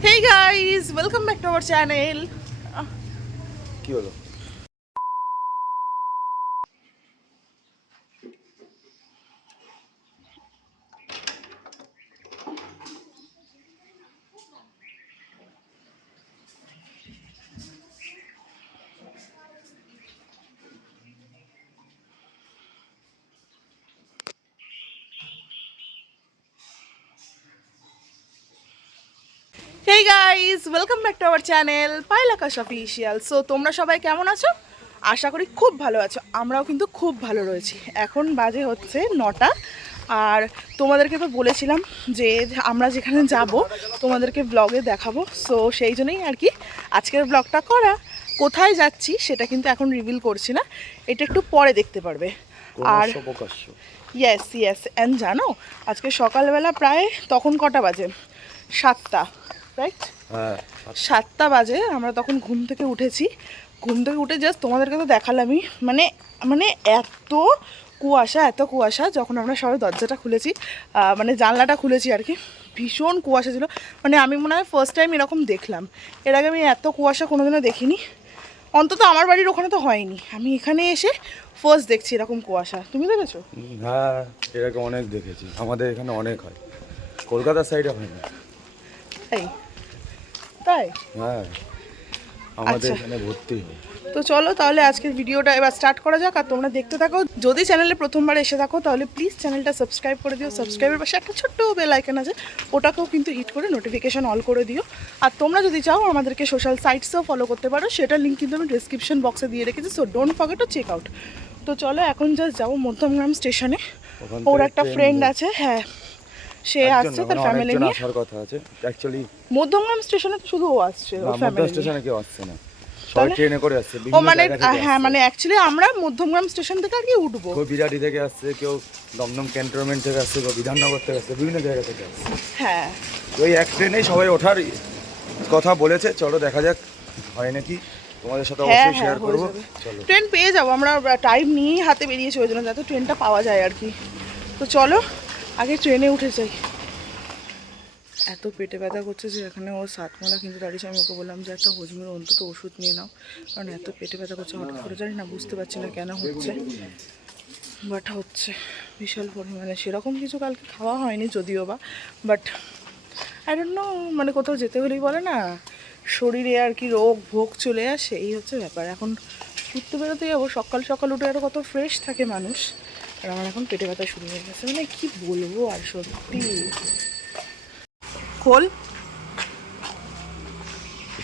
Hey guys, welcome back to our channel. কি হলো? Hey guys, welcome back to our channel Payel Akash official. So তোমরা সবাই কেমন আছো? আশা করি খুব ভালো আছো। আমরাও কিন্তু খুব ভালো রয়েছি। এখন বাজে হচ্ছে 9টা। আর তোমাদেরকে তো বলেছিলাম যে আমরা যেখানে যাব তোমাদেরকে ব্লগে দেখাবো। সো সেই জন্যই আর কি আজকের ব্লগটা করা। কোথায় যাচ্ছি সেটা কিন্তু এখন রিভিল করছি না, এটা একটু পরে দেখতে পারবে। আর ইয়েস অ্যান্ড জানো আজকে সকালবেলা প্রায় তখন কটা বাজে? 7টা, রাইট? হ্যাঁ, 7টা বাজে। আমরা তখন ঘুম থেকে উঠেছি। ঘুম থেকে উঠে জাস্ট তোমাদেরকে তো দেখালামই, মানে মানে এত কুয়াশা। যখন আমরা সবাই দরজাটা খুলেছি, মানে জানলাটা খুলেছি আর কি, ভীষণ কুয়াশা ছিল। মানে আমি মনে হয় ফার্স্ট টাইম এরকম দেখলাম। এর আগে আমি এত কুয়াশা কোনোদিনও দেখিনি, অন্তত আমার বাড়ির ওখানে তো হয়নি। আমি এখানে এসে ফার্স্ট দেখছি এরকম কুয়াশা। তুমি দেখেছো? হ্যাঁ, এরকম অনেক দেখেছি। আমাদের এখানে অনেক হয়, কলকাতার সাইডে হয় না। তাই? হ্যাঁ, আমাদের আচ্ছা, এখানে ভর্তি হয়। তো চলো তাহলে আজকের ভিডিওটা এবার স্টার্ট করা যাক। আর তোমরা দেখতে থাকো। যদি চ্যানেলে প্রথমবার এসে থাকো তাহলে প্লিজ চ্যানেলটা সাবস্ক্রাইব করে দিও। সাবস্ক্রাইবের পাশে একটা ছোট্ট বেল আইকন আছে, ওটাকেও কিন্তু হিট করে নোটিফিকেশন অল করে দিও। আর তোমরা যদি চাও আমাদেরকে সোশ্যাল সাইটসেও ফলো করতে পারো, সেটার লিঙ্ক কিন্তু আমি ডিসক্রিপশন বক্সে দিয়ে রেখেছি। So don't forget to check out. তো চলো এখন জাস্ট যাবো মধ্যমগ্রাম স্টেশনে। ওর একটা ফ্রেন্ড আছে, হ্যাঁ, সে আসছে তার ফ্যামিলি নিয়ে। আসার কথা আছে অ্যাকচুয়ালি। মধ্যমগ্রাম স্টেশনে শুধু ও আসছে, ওর ফ্যামিলি স্টেশনে কেউ আসছে না, সবাই ট্রেনে করে আসছে। ও মানে হ্যাঁ, মানে অ্যাকচুয়ালি আমরা মধ্যমগ্রাম স্টেশন থেকে আর কি উঠবো। কেউ বিরাটি থেকে আসছে, কেউ দমদম ক্যান্টনমেন্ট থেকে আসছে, কেউ বিধাননগর থেকে আসছে, বিভিন্ন জায়গা থেকে আসছে। হ্যাঁ, ওই এক ট্রেনেই সবাই ওঠার কথা বলেছে। চলো দেখা যাক হয় নাকি, তোমাদের সাথে অবশ্যই শেয়ার করবো। চলো, ট্রেন পেয়ে যাবো আমরা, টাইম নিয়েই হাতে বেরিয়েছি ওই জন্য, যাতে ট্রেনটা পাওয়া যায় আর কি। তো চলো আগে ট্রেনে উঠে যাই। এত পেটে ব্যথা করছে যে এখানে ও সাতমালা কিন্তু দাঁড়িয়েছে। আমি ওকে বললাম যে একটা হজমের অন্তত ওষুধ নিয়ে নাও, কারণ এত পেটে ব্যথা করছে হঠাৎ করে, জানি না, বুঝতে পারছি না কেন হচ্ছে, বাট হচ্ছে বিশাল পরিমাণে। সেরকম কিছু কালকে খাওয়া হয়নি যদিও বা, বাট আই ডোন্ট নো, মানে কোথাও যেতে হলেই বলে না শরীরে আর কি রোগ ভোগ চলে আসে, এই হচ্ছে ব্যাপার। এখন ঘুরতে বেরোতে যাবো, সকাল সকাল উঠে আরও কত ফ্রেশ থাকে মানুষ, আর আমার এখন পেটে ব্যথা শুরু হয়ে গেছে। মানে কি বলবো আর, সত্যি। খোল।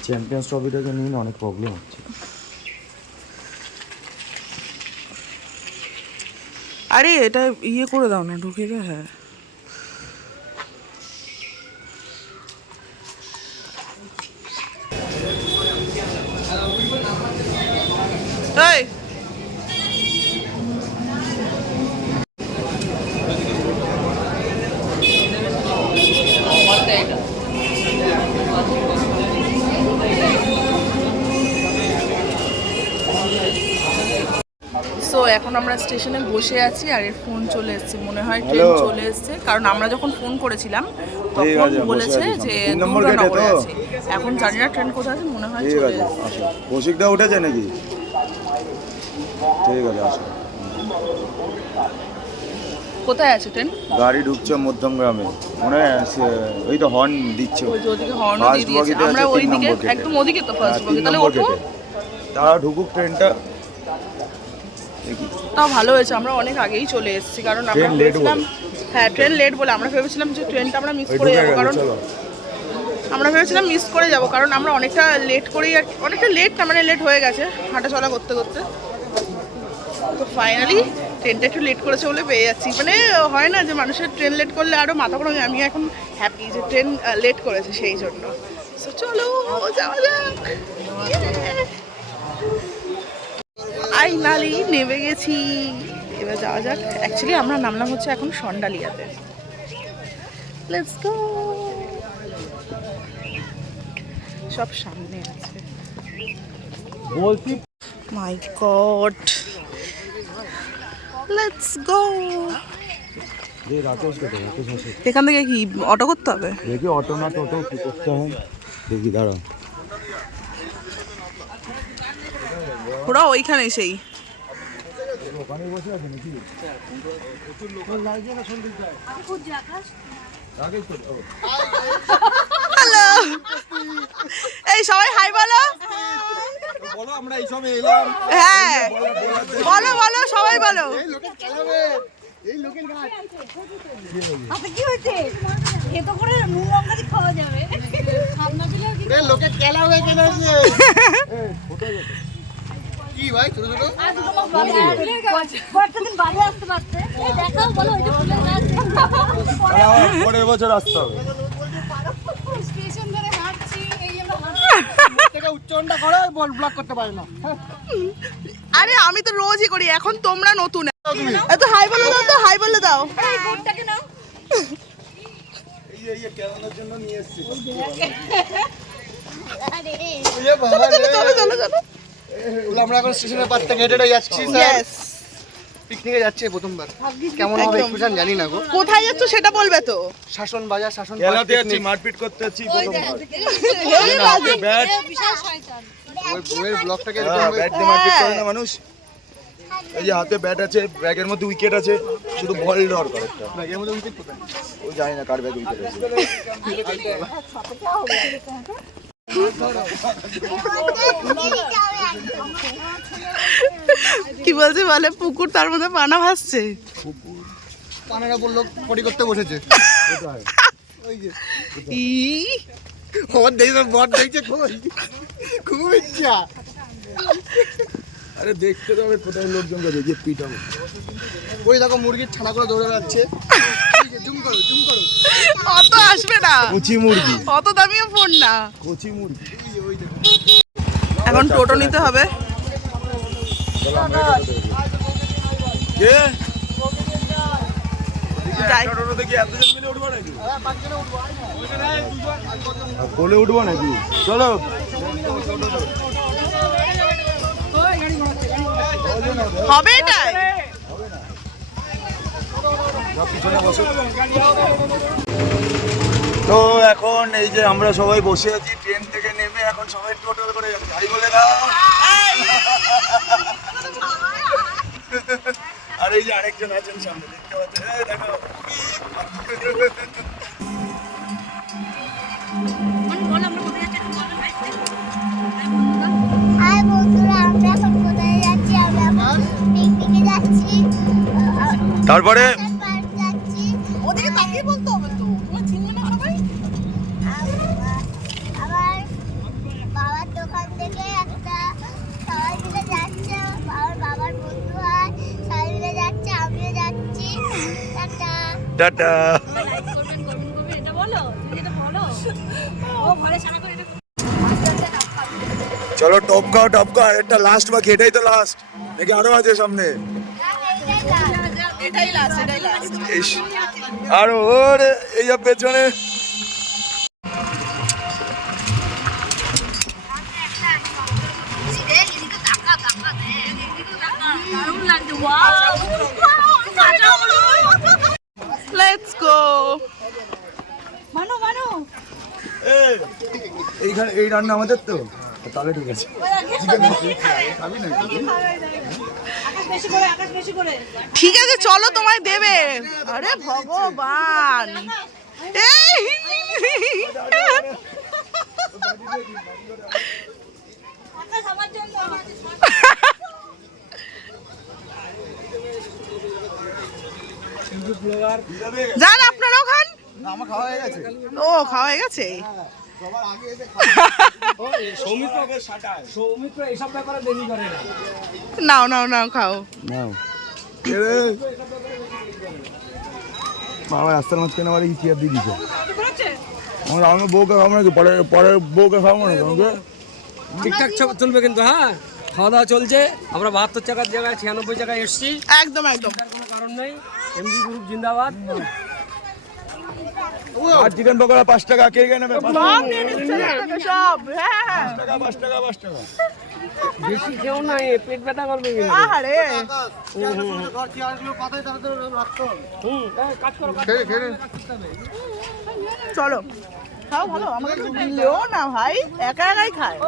চ্যাম্পিয়ন্স ট্রফিটাকে নিয়ে না অনেক প্রবলেম হচ্ছে। আরে এটা ইয়ে করে দাও না, ঢুকিয়ে দাও। হ্যাঁ, এই সো এখন আমরা স্টেশনে বসে আছি, আর এর ফোন চলে এসেছে, মনে হয় ট্রেন চলে এসেছে। কারণ আমরা যখন ফোন করেছিলাম তখন বলেছে যে দুর্গানগরে আছে। এখন জানি না ট্রেন কোথায় আছে, মনে হয় চলে এসেছে। কৌশিকদা উঠেছে নাকি? ঠিক আছে, আসো। কোথায় আছে ট্রেন? গাড়ি ঢুকছে মধ্যমগ্রামে, মনে হয় ওই তো হর্ন দিচ্ছে। ওই যে ওদিকে হর্নও দিয়ে দিয়েছে। আমরা ওইদিকে একদম ওদিকে তো ফার্স্ট বগি, তাহলে ওঠো। তারা ঢুকুক ট্রেনটা। তাও ভালো হয়েছে, আমরা অনেক আগেই চলে এসেছি, কারণ আমরা ভেবেছিলাম, হ্যাঁ ট্রেন লেট বলে আমরা ভেবেছিলাম যে ট্রেনটা আমরা মিস করে যাবো, কারণ আমরা অনেকটা লেট করেই, আর অনেকটা লেট না মানে লেট হয়ে গেছে হাঁটা চলা করতে করতে। তো ফাইনালি ট্রেনটা একটু লেট করেছে বলে পেয়ে যাচ্ছি। মানে হয় না যে মানুষের ট্রেন লেট করলে আরও মাথা গরম। আমি এখন হ্যাপি যে ট্রেন লেট করেছে সেই জন্য। তো চলো যাওয়া যাক। ফাইনালি নেমে গেছি, এবার যাওয়া যাক। অ্যাকচুয়ালি আমরা নামলাম হচ্ছে এখন সন্ডালিয়াতে। Let's go. সব সামনে আছে। মাই গড, লেটস গো। এখান থেকে কি অটো করতে হবে? দেখি অটো না টোটো কি করতে হয়। দেখি দাঁড়াও। ওরা ওইখানে সেই ওখানে বসে আছে নাকি? হ্যালো, এই সবাই হাই বলো। বলো আমরা এই সময় এলাম। হ্যাঁ বলো বলো সবাই বলো। এই লোকের গাছ আপনি কি হয়েছে এত করে নুন লঙ্কা দিয়ে খাওয়া যাবে সামনে দিলে কি লোকের খেলা হয়ে গেল কি ভাই ছোট ছোট আজ তোমার বাড়ি কতদিন বাড়ি আসতে পারতে এই দেখাও বলো ওই যে ফুলের গাছ পরের বছর আসতে হবে। স্টেশন ধরে হাঁটছি এই আমরা হাঁটছি থেকে উচ্চারণটা করো বল ব্লক করতে পারে না আরে আমি তো রোজই করি, এখন তোমরা নতুন। এত হাই বলে দাও তো, হাই বলে দাও। এই কোটটাকে নাও এই কেমনের জন্য নিয়ে এসেছি। আরে চলো চলো চলো। আমরা এখন স্টেশনের পাশ থেকে হেঁটে যাচ্ছি স্যার, Yes. পিকনিকে যাচ্ছি প্রথমবার। কেমন হবে একটু জানি না গো। কোথায় যাচ্ছ সেটা বলবে তো। শাসন বাজার, শাসন খেলাতে যাচ্ছি, মারপিট করতে যাচ্ছি প্রথমবার। ব্যাট বিশাল শয়তান ওই বইয়ের ব্লগটাকে ব্যাট দিয়ে মারপিট করে না মানুষ। এই যে হাতে ব্যাট আছে, ব্যাগের মধ্যে উইকেট আছে, শুধু বল দরকার একটা। ব্যাগের মধ্যে উইকেট কোথায়? ও জানি না কার ব্যাগ উইকেট আছে। কি বলছে বলে পুকুর, তার মধ্যে পানা ভাসছে। পানারা বললো পটি করতে বসেছে। ওই যে ই ওর দেখে বট দেখছে খুব ইচ্ছা। আরে দেখতে তো হবে কোথায় লোকজনকে দেখে পিটাবো। ওই দেখো মুরগির ছানা করে দৌড়ে বেড়াচ্ছে। জুম করো জুম করো। অত আসবে না, কচি মুরগি, অত দামিও ফোন না। কচি মুরগি। ওই দেখো এখন টোটো নিতে হবে। কে যাই। টোটো দেখি এতজন মিলে উঠবো নাকি? কোলে উঠবো নাকি? চলো হবে এটাই। পিছনে বসো। তো এখন এই যে আমরা সবাই বসে আছি ট্রেন থেকে নেমে, এখন সবাই টোটো করে যাচ্ছি। হাই বলে দাও। আর এই যে আরেকজন আছেন সামনে, দেখতে পাচ্ছেন? এই দেখো। হাই বন্ধুরা, আমরা এখন কোথায় যাচ্ছি? আমরা এখন পিকনিকে যাচ্ছি, তারপরে পার্ক যাচ্ছি। ওদিকে তাকিয়ে বলতে হবে তো, তোমার চিনবে না সবাই। আমার বাবার দোকান থেকে একটা সবাই মিলে যাচ্ছে, আমার বাবার বন্ধু হয়, সবাই মিলে যাচ্ছে, আমিও যাচ্ছি। টাটা। টাটা। লাইক করবেন করবেন করবেন এটা বলো, তুমি এটা বলো ও ঘরে ছানা করে এটা চলো টপকাও টপকাও, একটা লাস্ট বাকি, এটাই তো লাস্ট নাকি আরো আছে সামনে? এটাই লাস্ট, এটাই লাস্ট। ইস, আর ওর এই যে পেছনে দারুণ লাগছে ওয়াও লেটস গো। মানু মানু এইখানে এই রান্না আমাদের তো, তাহলে ঠিক আছে। খাবি নাকি? আকাশ বেশি করে আকাশ বেশি করে ঠিক আছে চলো, তোমায় দেবে। আরে ভগবান, এই আকাশ আমার জন্য যান আপনারাও খান। আমার খাওয়া হয়ে গেছে। ও খাওয়া হয়ে গেছে। সবার আগে এসে সৌমিত্র এইসব ব্যাপারে দেরি করে না। নাও নাও নাও খাও। নাও। বাবা রাস্তার মাঝখানে আমার এই চেয়ার দিয়ে দিচ্ছে। আমার বউকে খাবো নাকি? পরে বউকে খাবো না তোমাকে? ঠিকঠাক চলবে কিন্তু, হ্যাঁ খাওয়া দাওয়া চলছে। আমরা 72 টাকার জায়গায় 96 টাকায় এসছি, একদম একদম। তার কোনো কারণ নেই। এমডি গ্রুপ জিন্দাবাদ। আর চিকেন পকোড়া 5 টাকা, কে কে নেবে? 5 সব দিয়ে দিচ্ছে আপনাকে, সব। হ্যাঁ টাকা 5 টাকা 5 টাকা। বেশি খেও না, পেট ব্যথা করবে কিন্তু। আরে ঘর চেয়ারগুলো পাতায় তাড়াতাড়ি রাখতে হবে। কাজ করো কাজ খেয়ে খেয়ে চলো খাও ভালো, আমাকে একটু দিলেও না ভাই, একা একাই খায়।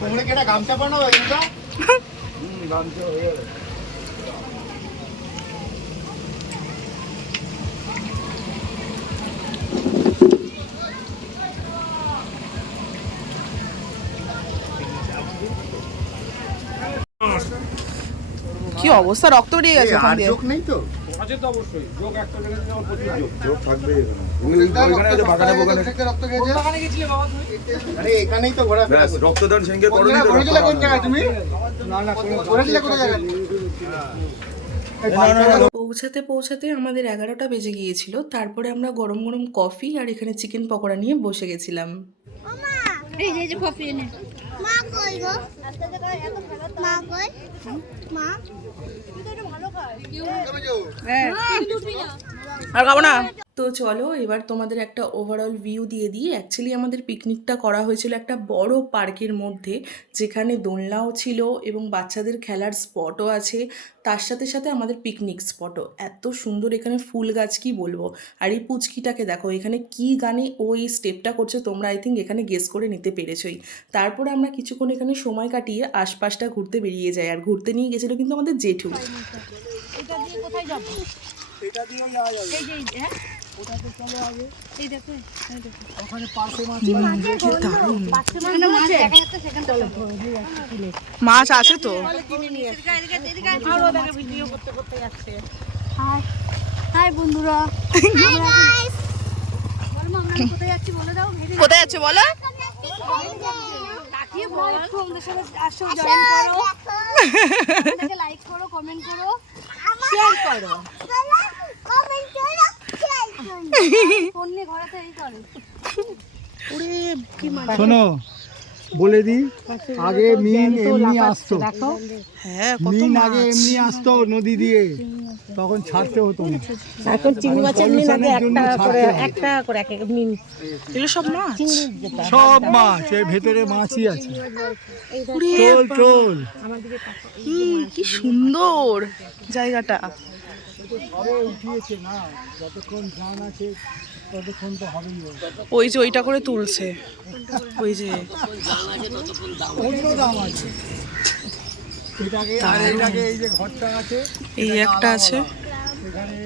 তোমরা কি একটা গামছা বানাও এটা? গামছা হয়ে গেল। কি অবস্থা, রক্ত বেরিয়ে গেছে ওখান দিয়ে। চোখ নেই তো? আছে তো অবশ্যই, যোগ একটা জায়গায় যেমন প্রচুর যোগ। চোখ থাকবে ওইখানে যে বাগানে বাগানে রক্ত খেয়েছে? ওখানে গেছিলে বাবা তুমি? আরে এখানেই তো ঘোরাফেরা ব্যাস, করছি। রক্তদান সিংহে করো নি তো ঘুরেছিলে কোন জায়গায় তুমি? না না, ঘুরেছিলে কোন জায়গায়? পৌঁছাতে পৌঁছাতে আমাদের 11টা বেজে গিয়েছিল। তারপরে আমরা গরম গরম কফি আর এখানে চিকেন পকোড়া নিয়ে বসে গেছিলাম। এই যে কফি এনে মা কই গো? মা কই? মা আর খাবো না। তো চলো এবার তোমাদের একটা ওভারঅল ভিউ দিয়ে দিই। অ্যাকচুয়ালি আমাদের পিকনিকটা করা হয়েছিল একটা বড় পার্কের মধ্যে, যেখানে দোলনাও ছিল এবং বাচ্চাদের খেলার স্পটও আছে, তার সাথে সাথে আমাদের পিকনিক স্পটও। এত সুন্দর এখানে ফুল গাছ, কি বলবো। আর এই পুচকিটাকে দেখো এখানে কি গানে ও এই স্টেপটা করছে, তোমরা আই থিঙ্ক এখানে গেস করে নিতে পেরেছোই। তারপরে আমরা কিছুক্ষণ এখানে সময় কাটিয়ে আশপাশটা ঘুরতে বেরিয়ে যাই। আর ঘুরতে নিয়ে গেছিলো কিন্তু আমাদের জেঠু। এটা দিয়ে কোথায় যাব? এটা দিয়ে যাওয়া যাবে। এই যে হ্যাঁ ওটাতে চলো আগে। এই দেখো এই দেখো ওখানে পার্কে মাছ দারুণ এখানে মাছ দেখা যাচ্ছে, সেখানে চলো মাছ আছে তো। ভিডিও করতে করতে যাচ্ছে। হাই হাই বন্ধুরা, বলো আমরা কোথায় যাচ্ছি বলে দাও। কোথায় যাচ্ছে বলো? তাকিয়ে বলো, একটু আমাদের সাথে আসো, জয়েন করো, আমাদেরকে লাইক করো, কমেন্ট করো, শেয়ার করো। কমেন্ট করো, শেয়ার করো। ফোন নিয়ে ঘোরাতে এই করে। শোনো বলে দি, আগে মিন এমনি আসতো। হ্যাঁ, কত মিন আগে মাছ। এমনি আসতো নদী দিয়ে, তখন ছাড়তে হতো না। এখন চিংড়ি মাছের মিন আগে Pollution-এর জন্য এক টাকা করে এক এক মিন। এগুলো সব মাছ। সব মাছ এর ভেতরে মাছই আছে। ট্রোল ট্রোল কি সুন্দর জায়গাটা। সবে উঠিয়েছে না, যতক্ষণ ধান আছে ততক্ষণ তো হবেই। ওই যে ওইটা করে তুলছে, ওই যে অন্য দাম আছে এটাকে, আর এটাকে এই যে ঘরটা আছে এই একটা আছে। এখানে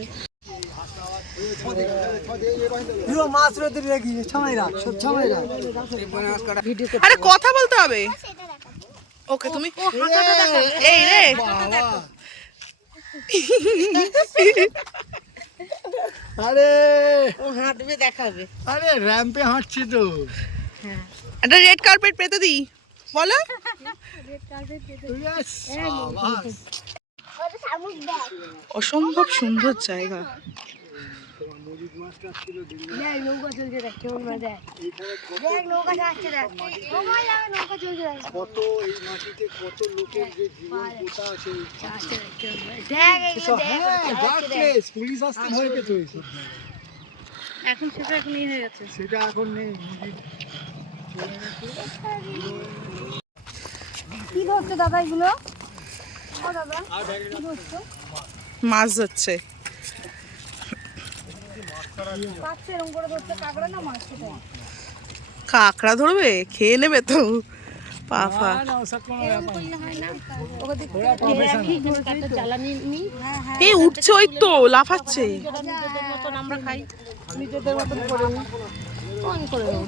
পুরো মাছ রোদে রেখি ছামাইরা সব ছামাইরা। আরে কথা বলতে হবে। ওকে তুমি এই রে আরে ও হাঁটবে দেখাবে। আরে র্যাম্পে হাঁটছি তো। একটা রেড কার্পেট পেতে দিই বলো। Yes, সাবাস। ওটা শামুক দেখ। অসম্ভব সুন্দর জায়গা। দেখ নৌকা চলছে, দেখ কেমন মজা। দেখ নৌকা যাচ্ছে, দেখ নৌকা যাবে, নৌকা চলছে, দেখ কত এই মাটিতে কত লোকের যে জীবন পোতা আছে। দেখ এইগুলো দেখ। হ্যাঁ, dark place, পুলিশ আসতে ভয় পেত এইসব। এখন সেটা এখন ইয়ে হয়ে গেছে। সেটা এখন নেই, নদীর চলে গেছে। কি ধরছে দাদা এগুলো? ও দাদা কি ধরছো? মাছ ধরছে। পাচ্ছে এরকম করে ধরছে, কাঁকড়া না মাছ? সেটাই কাঁকড়া ধরবে, খেয়ে নেবে তো পাফা। এরকম করলে হয় না। ওকে দেখতে একটা জ্বালানি নিই। হ্যাঁ হ্যাঁ এই উঠছে, ওই তো লাফাচ্ছে। নিজেদের মতন আমরা খাই, নিজেদের মতন করে নিই। অন করে নেবো।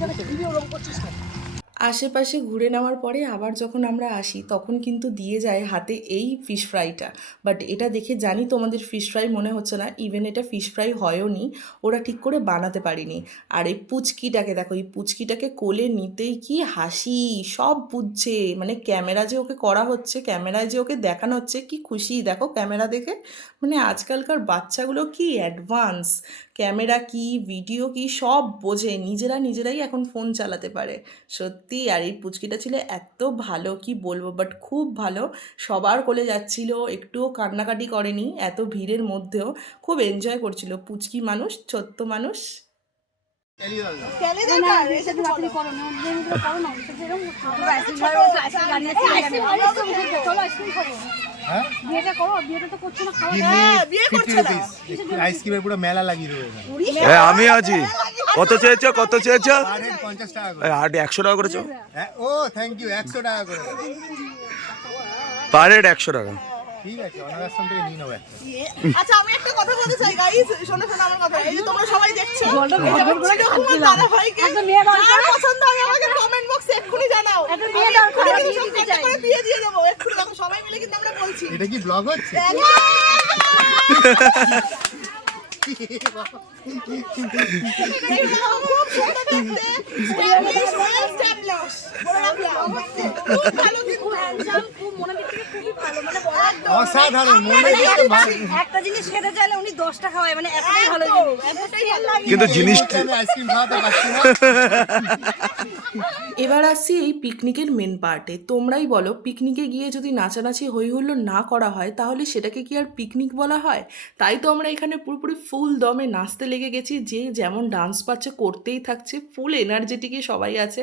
আশেপাশে ঘুরে নেওয়ার পরে আবার যখন আমরা আসি তখন কিন্তু দিয়ে যায় হাতে এই ফিশ ফ্রাইটা। বাট এটা দেখে জানি তোমাদের ফিশ ফ্রাই মনে হচ্ছে না, ইভেন এটা ফিশ ফ্রাই হয়ও নি, ওরা ঠিক করে বানাতে পারিনি। আর এই পুচকিটাকে দেখো, এই পুচকিটাকে কোলে নিতেই কি হাসি, সব বুঝছে। মানে ক্যামেরা যে ওকে করা হচ্ছে, ক্যামেরায় যে ওকে দেখানো হচ্ছে, কি খুশি দেখো ক্যামেরা দেখে। মানে আজকালকার বাচ্চাগুলো কি অ্যাডভান্স, ক্যামেরা কি ভিডিও কি সব বোঝে, নিজেরাই এখন ফোন চালাতে পারে সত্যি। আর এই পুচকিটা ছিল এত ভালো, কি বলবো, বাট খুব ভালো। সবার কোলে যাচ্ছিল, একটুও কান্নাকাটি করেনি, এত ভিড়ের মধ্যেও খুব এনজয় করছিল। পুচকি মানুষ, ছোট্ট মানুষ। কেলে দরকার এসে তো বলো। হ্যাঁ, বিয়ে করছে না। আইসক্রিমের পুরো মেলা লাগিয়ে দেবো এখানে। হ্যাঁ আমি আছি। কত চেয়েছো কত চেয়েছো? পার হেড 50 টাকা করে। আর 100 টাকা করেছো? হ্যাঁ, ও থ্যাংক ইউ, 100 টাকা করে। পার হেড 100 টাকা। ঠিক আছে, অনার আশ্রম থেকে নিয়ে নেবো একটা। আচ্ছা আমি একটা কথা বলতে চাই গাইস, শোনো শোনো আমার কথা। এই যে তোমরা সবাই দেখছো, এই যে আমার চিরকুমার দাদাভাইকে যার পছন্দ হয় আমাকে কমেন্ট বক্সে এক্ষুনি জানাও। আমি এক্ষুনি কিন্তু সব একটা করে বিয়ে দিয়ে দেবো। এক্ষুনি দেখো সবাই মিলে কিন্তু আমরা বলছি। এটা কি ব্লগ হচ্ছে? খুব সুন্দর দেখতে। Stylish, well established। বলে রাখলাম। খুব ভালো কিন্তু। খুব মনে দিক থেকে খুবই ভালো, মানে বলার অসাধারণ, মনে দেখতে ভালো। একটা জিনিস খেতে চাইলে উনি 10টা খাওয়ায়, মানে এতটাই ভালো জিনিস, এতটাই ভালো লাগে। কিন্তু জিনিসটা আমি আইসক্রিম খাওয়াতে পারছি না। এবার আসছি এই পিকনিকের মেন পার্টে। তোমরাই বলো, পিকনিকে গিয়ে যদি নাচানাচি হই হুল্লোড় না করা হয় তাহলে সেটাকে কি আর পিকনিক বলা হয়? তাই তো আমরা এখানে পুরোপুরি ফুল দমে নাচতে লেগে গেছি। যে যেমন ডান্স পাচ্ছে করতেই থাকছে, ফুল এনার্জেটিকে সবাই আছে।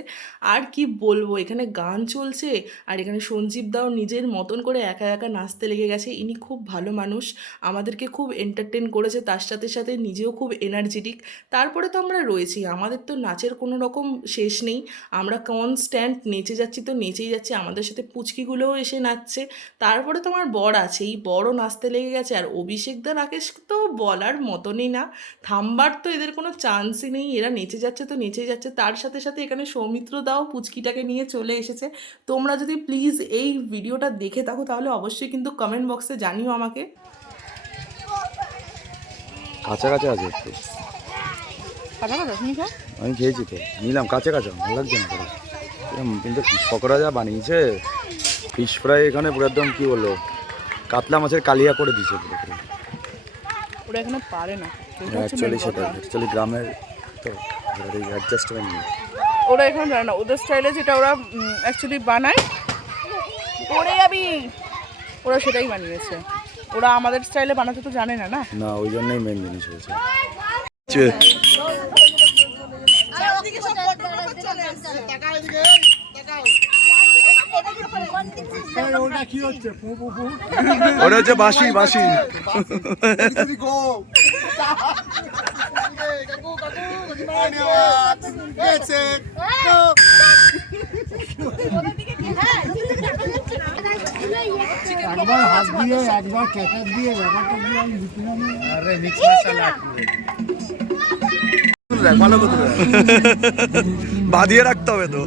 আর কি বলবো, এখানে গান চলছে আর এখানে সঞ্জীব দাও নিজের মতন করে একা একা নাচতে লেগে গেছে। ইনি খুব ভালো মানুষ, আমাদেরকে খুব এন্টারটেন করেছে, তার সাথে সাথে নিজেও খুব এনার্জেটিক। তারপরে তো আমরা রয়েছি, আমাদের তো নাচের কোনো রকম শেষ নেই, আমরা কনস্ট্যান্ট নেচে যাচ্ছি তো নেচেই যাচ্ছি। আমাদের সাথে পুচকিগুলোও এসে নাচছে। তারপরে তো আমার বর আছে, এই বড়ও নাচতে লেগে গেছে। আর অভিষেক দা রাকেশ তো বলার মতনই না, থামবার তো এদের কোনো চান্সই নেই, এরা নেচে যাচ্ছে তো নেচেই যাচ্ছে। তার সাথে সাথে এখানে সৌমিত্র দাও পুচকিটাকে নিয়ে চলে এসেছে। তোমরা যদি প্লিজ এই ভিডিওটা দেখে থাকো তাহলে অবশ্যই কিন্তু কমেন্ট বক্সে জানিও আমাকে। কাছাকাছি আছে একটু। আমি খেয়েছি তো, নিলাম কাছে কাছে, ভালো লাগছে না করে। কিন্তু ফিশ পকোড়া যা বানিয়েছে, ফিশ ফ্রাই এখানে পুরো একদম কি বললো, কাতলা মাছের কালিয়া করে দিয়েছে পুরো পুরো। ওরা এখানে পারে না। অ্যাকচুয়ালি সেটা অ্যাকচুয়ালি গ্রামের তো অ্যাডজাস্টমেন্ট নেই। ওরা এখানে পারে না, ওদের স্টাইলে যেটা ওরা অ্যাকচুয়ালি বানায়, ওরে যাবি, ওরা সেটাই বানিয়েছে। ওরা আমাদের স্টাইলে বানাতে তো জানে না। না না, ওই জন্যই মেন জিনিস হয়েছে। ওটা কি হচ্ছে? পু পু পু। ওটা হচ্ছে বাঁশি বাঁশি। একবার হাত দিয়ে একবার কেচার দিয়ে ব্যাপারটা দিয়ে আমি দিচ্ছিলাম। আরে মিক্স মশলা ভালো কথা বাঁধিয়ে রাখতে হবে তো।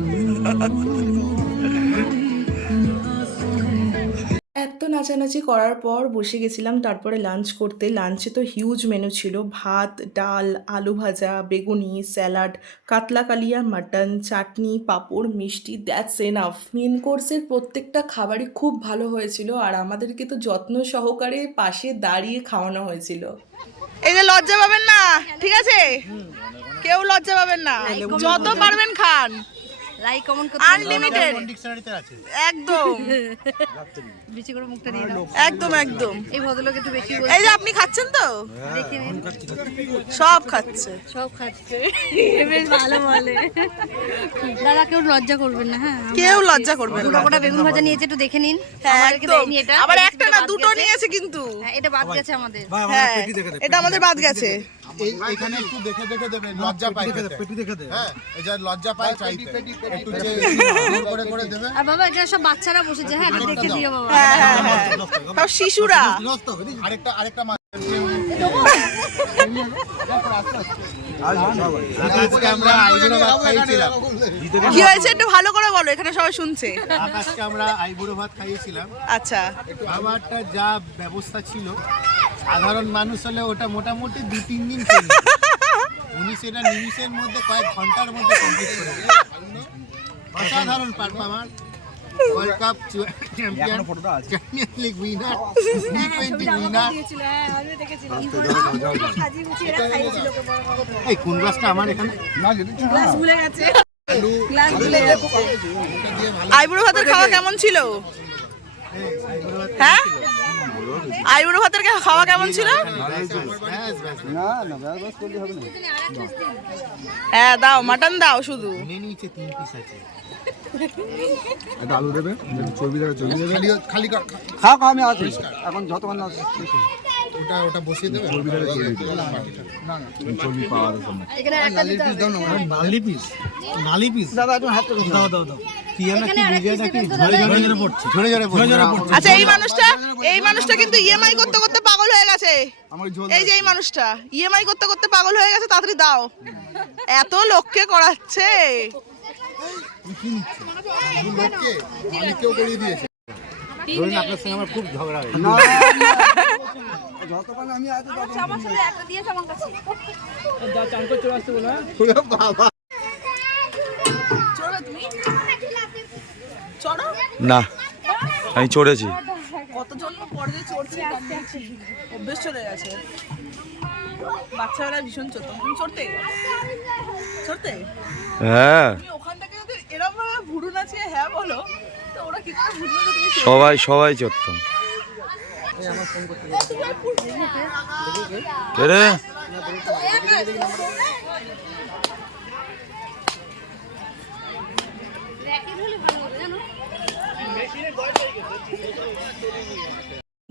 এত নাচানাচি করার পর বসে গেছিলাম তারপরে লাঞ্চ করতে। লাঞ্চে তো হিউজ মেনু ছিল, ভাত, ডাল, আলু ভাজা, বেগুনি, স্যালাড, কাতলা কালিয়া, মাটন, চাটনি, পাঁপড়, মিষ্টি, দ্যাটস এনাফ। মেন কোর্সের প্রত্যেকটা খাবারই খুব ভালো হয়েছিল আর আমাদেরকে তো যত্ন সহকারে পাশে দাঁড়িয়ে খাওয়ানো হয়েছিল। এই যে লজ্জা পাবেন না, ঠিক আছে? কেউ লজ্জা পাবেন না, যত পারবেন খান, লাইক কমেন্ট করতে আনলিমিটেড। ডিকশনারিতে আছে একদম বেশি করে মুখটা নিয়ে নাও। একদম একদম। এই ভদ্রলোক একটু বেশি এই যে আপনি খাচ্ছেন তো, দেখে নিন, সব খাচ্ছে। সব খাচ্ছে, বেশ ভালো বলে। দাদা কেউ লজ্জা করবেন না, হ্যাঁ? কেউ লজ্জা করবেন না। ওটা বেগুন ভাজা নিয়েছে, একটু দেখে নিন। হ্যাঁ, আমাদেরকে একদম। দেয়নি এটা, আবার এটা একটা না বাদ দুটো গেছে। নিয়েছে কিন্তু। হ্যাঁ, এটা বাদ গেছে আমাদের। হ্যাঁ, এটা আমাদের বাদ গেছে। এখানে একটু দেখে দেখে দেবে, লজ্জা পায় পেটি দেখে দেবে। হ্যাঁ, এই যে লজ্জা পায় চাইতে একটু করে করে দেবে। আর বাবা এটা সব বাচ্চারা বসেছে, হ্যাঁ একটু দেখে দিও বাবা। হ্যাঁ হ্যাঁ হ্যাঁ, সব শিশুরা। আরেকটা আজকে আমরা আইবুড়ো ভাত খাইয়েছিলাম। কি হয়েছে একটু ভালো করে বলো, এখানে সবাই শুনছে। আজকে আমরা আইবুড়ো ভাত খাইয়েছিলাম। আচ্ছা, খাবারটা যা ব্যবস্থা ছিল, সাধারণ মানুষ হলে ওটা মোটামুটি 2-3 দিন খেয়ে নিত। উনি সেটা নিমিষের মধ্যে কয়েক ঘন্টার মধ্যে কমপ্লিট করে দিলেন। অসাধারণ performance. World cup champion, champion league winner, T20 winner. এই কোন গ্লাসটা আমার এখানে? আইবুড়ো ভাতের খাওয়া কেমন ছিল? হ্যাঁ, আইবুড়ো ভাতের খাওয়া কেমন ছিল? হ্যাঁ দাও, মাটন দাও শুধু। নিচে 3 পিস আছে। একটা আলু দেবে, চর্বি দেবে, খালি খাও খাও, আমি আছি এখন যত মানুষ আছে ওটা বসিয়ে দেবে। চর্বি দেবে, চর্বি পাওয়া যাবে না। নালি পিস দাদা তুমি হাত করে দাও দাও দাও। কি জানা কি বুঝিয়ে নাকি ঝরে পড়ছে, ঝরে পড়ছে। আচ্ছা এই মানুষটা কিন্তু ইএমআই করতে করতে পাগল হয়ে গেছে। এই যে এই মানুষটা ইএমআই করতে করতে পাগল হয়ে গেছে, তাড়াতাড়ি দাও। এত লোককে করাচ্ছে। কেউ করিয়ে দিয়েছে। ধরুন আপনার সঙ্গে আমার খুব ঝগড়া হয়েছে। যতক্ষণ আমি আছি না, আমি চড়েছি। কত জন্ম পরে যে চড়ছে, অভ্যেস চলে গেছে। বাচ্চাবেলায় ভীষণ চড়তাম। তুমি চড়তে? হ্যাঁ, তুমি ওখান থেকে যদি এরকম ভাবে ভুরু নাচিয়ে হ্যাঁ বলো, তো ওরা কি করে বুঝবে যে তুমি চড়তে? সবাই চড়তাম। কে রে?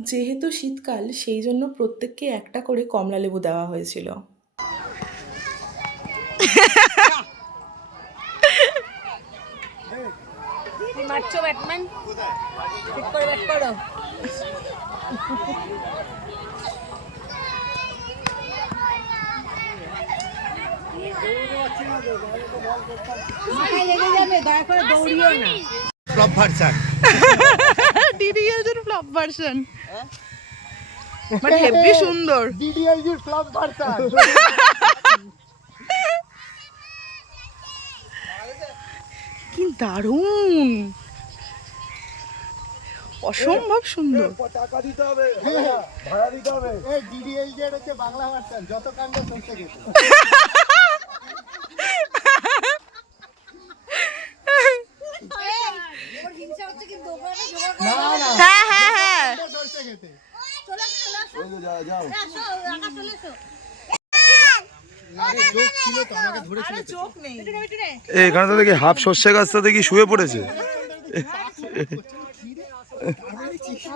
যেহেতু শীতকাল, সেই জন্য প্রত্যেককে একটা করে কমলা লেবু দেওয়া হয়েছিল। মারছো ব্যাটম্যান, ঠিক করে ব্যাট করো। মাথায় লেগে যাবে, দয়া করে দৌড়িও না। Flop version. ডিডিএল এর ফ্লপ ভার্সন। বাট হেভি সুন্দর। ডিডিএল এর ফ্লপ ভার্সন। কি দারুণ, অসম্ভব সুন্দর। টাকা দিতে হবে, ভাড়া দিতে হবে। এই ডিডিএল এর হচ্ছে বাংলা ভার্সন, যত কাণ্ড সরষে গেছে। ওর হিংসা হচ্ছে কিন্তু ওখানে জোগাড় না না, হ্যাঁ হ্যাঁ হ্যাঁ, সরষে গেছে। চলে আসো, যাও আসো, রাখা চলে এসো। লোক ছিল তো, আমাকে ধরেছিল। আরে চোখ নেই। এখানে তো দেখি হাফ সর্ষে গাছটা দেখি শুয়ে পড়েছে।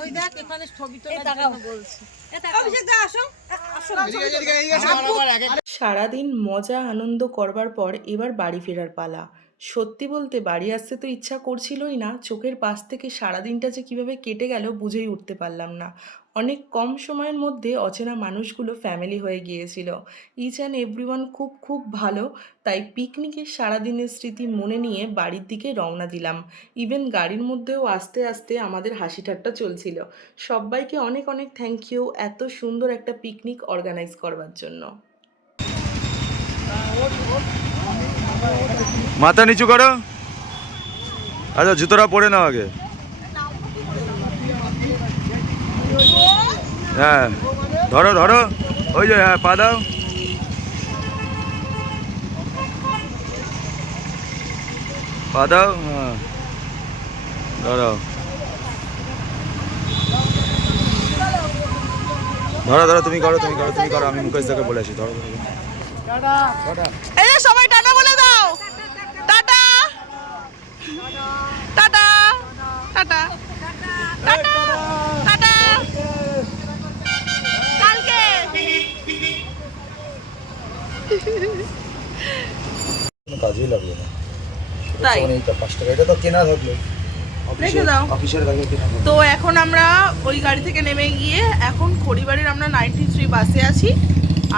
ওই দেখ এখানে ছবি তোলার জন্য বলছি। অভিষেক দা আসো, আসো। সারাদিন মজা আনন্দ করবার পর এবার বাড়ি ফেরার পালা। সত্যি বলতে বাড়ি আসতে তো ইচ্ছা করছিলই না, চোখের পাশ থেকে সারাদিনটা যে কিভাবে কেটে গেল বুঝেই উঠতে পারলাম না। অনেক কম সময়ের মধ্যে অচেনা মানুষগুলো ফ্যামিলি হয়ে গিয়েছিল। ইচ অ্যান্ড এভরিওয়ান খুব ভালো। তাই পিকনিকের সারাদিনের স্মৃতি মনে নিয়ে বাড়ির দিকে রওনা দিলাম। ইভেন গাড়ির মধ্যেও আস্তে আস্তে আমাদের হাসি ঠাট্টা চলছিল। সবাইকে অনেক থ্যাংক ইউ এত সুন্দর একটা পিকনিক অর্গানাইজ করবার জন্য। মাথা নিচু করো। আচ্ছা জুতোটা পরে নাও আগে। হ্যাঁ ধরো, ওই যে হ্যাঁ, পা দাও। হ্যাঁ ধরো, তুমি করো, আমি মুকেশ দাকে বলে আসি। ধরো। এই যে সবাই টাটা বলে দাও। Tata tata tata tata tata. কালকে কাজেই লাগলো না। তাই 5 টাকা এটা তো কেনা থাকলো, রেখে দাও। অফিসের কাছে কেনা থাকলো। তো এখন আমরা ওই গাড়ি থেকে নেমে গিয়ে এখন খড়িবাড়ির আমরা 93 বাসে আছি।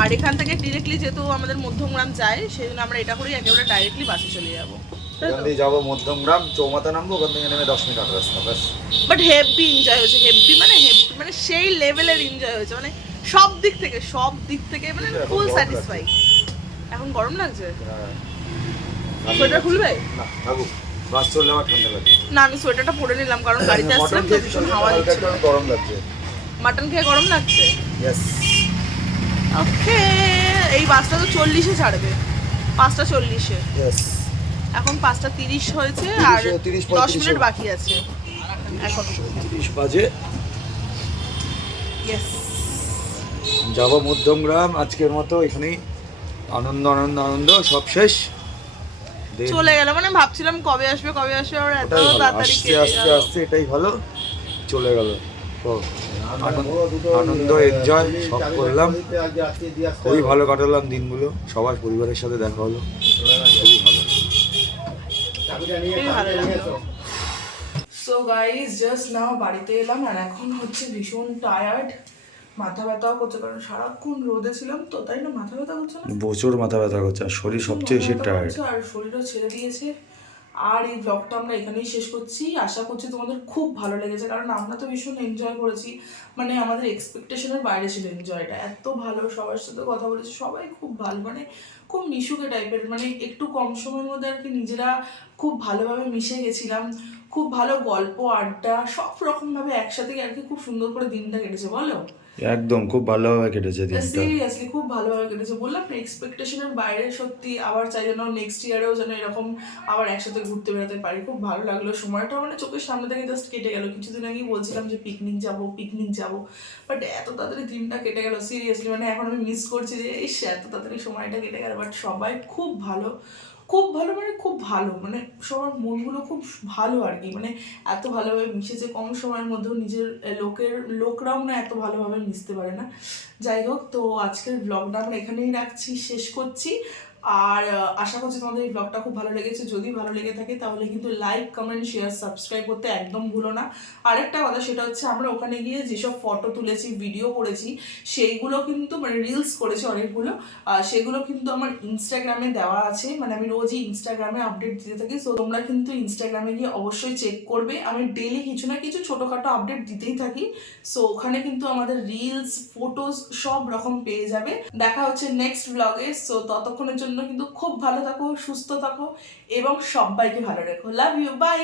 আর এখান থেকে ডিরেক্টলি যেহেতু আমাদের মধ্যমগ্রাম যায়, সেই জন্য আমরা এটা করেই একেবারে ডাইরেক্টলি বাসে চলে যাবো। এখান থেকে যাবো মধ্যমগ্রাম, চৌমাথা নামবো, ওখান থেকে নেমে 10 মিনিট রাস্তা ব্যাস। বাট হেভি এনজয় হয়েছে, হেভি মানে সেই লেভেলের এনজয় হয়েছে, মানে সব দিক থেকে মানে ফুল স্যাটিসফাই। এখন গরম লাগছে, সোয়েটার খুলবে? না থাকুক, বাস চললে আমার ঠান্ডা লাগে। না আমি সোয়েটারটা পরে নিলাম, কারণ গাড়িতে আসছিলাম তো ভীষণ হাওয়া দিচ্ছিল। গরম লাগছে। মাটন খেয়ে গরম লাগছে। ইয়েস। ওকে, এই বাসটা তো 40-এ ছাড়বে, 5:40-এ। ইয়েস। এখন 5:30 হয়েছে আর 10 মিনিট বাকি আছে। এখন 30 বাজে। ইয়েস। যাব মধ্যমগ্রাম, আজকের মতো এখানেই আনন্দ আনন্দ আনন্দ সব শেষ। Then চলে গেল, মানে ভাবছিলাম কবে আসবে আর এত ওটাই ভালো, তাড়াতাড়ি আস্তে কেটে আস্তে গেল। আস্তে এটাই ভালো, চলে গেল। তো আনন্দ এনজয় সব করলাম, খুবই ভালো কাটালাম দিনগুলো, সবার পরিবারের সাথে দেখা হলো, খুবই ভালো। খুবই ভালো লাগলো। সো গাইজ জাস্ট নাও বাড়িতে এলাম আর এখন হচ্ছে ভীষণ টায়ার্ড, মাথা ব্যথাও করছে কারণ সারাক্ষণ রোদে ছিলাম তো, তাই না? মাথা ব্যথা করছে না? প্রচুর মাথা ব্যথা করছে আর শরীর সবচেয়ে বেশি মাথা ব্যথা টায়ার্ড। করছে আর শরীরও ছেড়ে দিয়েছে। আর এই ব্লগটা আমরা এখানেই শেষ করছি। আশা করছি তোমাদের খুব ভালো লেগেছে, কারণ আমরা তো ভীষণ এনজয় করেছি, মানে আমাদের এক্সপেকটেশনের বাইরে ছিল এনজয়টা। এত ভালো, সবার সাথে কথা বলেছি, সবাই খুব ভালো, মানে খুব মিশুকে টাইপের, মানে একটু কম সময়ের মধ্যে আর কি নিজেরা খুব ভালোভাবে মিশে গেছিলাম। খুব ভালো গল্প, আড্ডা, সব রকমভাবে একসাথে আর কি খুব সুন্দর করে দিনটা কেটেছে, বলো? একদম খুব ভালোভাবে কেটেছে দিনটা। সিরিয়াসলি খুব ভালোভাবে কেটেছে, বললাম না এক্সপেকটেশনের বাইরে। সত্যি আবার চাই যেন নেক্সট ইয়ারেও যেন এরকম আবার একসাথে ঘুরতে বেরোতে পারি। খুব ভালো লাগলো, সময়টা মানে চোখের সামনে থেকে জাস্ট কেটে গেল। কিছুদিন আগেই বলছিলাম যে পিকনিক যাব, বাট এত তাড়াতাড়ি দিনটা কেটে গেল সিরিয়াসলি, মানে এখন আমি মিস করছি যে এই এত তাড়াতাড়ি সময়টা কেটে গেল। বাট সবাই খুব ভালো, মানে খুব ভালো, মানে সবার মনগুলো খুব ভালো আর কি, মানে এত ভালোভাবে মিশেছে কম সময়ের মধ্যেও। নিজের লোকরাও না এত ভালোভাবে মিশতে পারে না। যাই হোক, তো আজকের ব্লগটা আমরা এখানেই রাখছি, শেষ করছি। আর আশা করছি তোমাদের এই ব্লগটা খুব ভালো লেগেছে। যদি ভালো লেগে থাকে তাহলে কিন্তু লাইক, কমেন্ট, শেয়ার, সাবস্ক্রাইব করতে একদম ভুলো না। আরেকটা কথা, সেটা হচ্ছে আমরা ওখানে গিয়ে যেসব ফটো তুলেছি, ভিডিও করেছি, সেইগুলো কিন্তু মানে রিলস করেছি অনেকগুলো, সেগুলো কিন্তু আমার ইনস্টাগ্রামে দেওয়া আছে, মানে আমি রোজই ইনস্টাগ্রামে আপডেট দিতে থাকি। সো তোমরা কিন্তু ইনস্টাগ্রামে গিয়ে অবশ্যই চেক করবে, আমি ডেইলি কিছু না কিছু ছোটোখাটো আপডেট দিতেই থাকি। সো ওখানে কিন্তু আমাদের রিলস, ফটোজ সব রকম পেয়ে যাবে। দেখা হচ্ছে নেক্সট ব্লগে। সো ততক্ষণের জন্য কিন্তু খুব ভালো থাকো, সুস্থ থাকো এবং সবাইকে ভালো রেখো। Love you, by.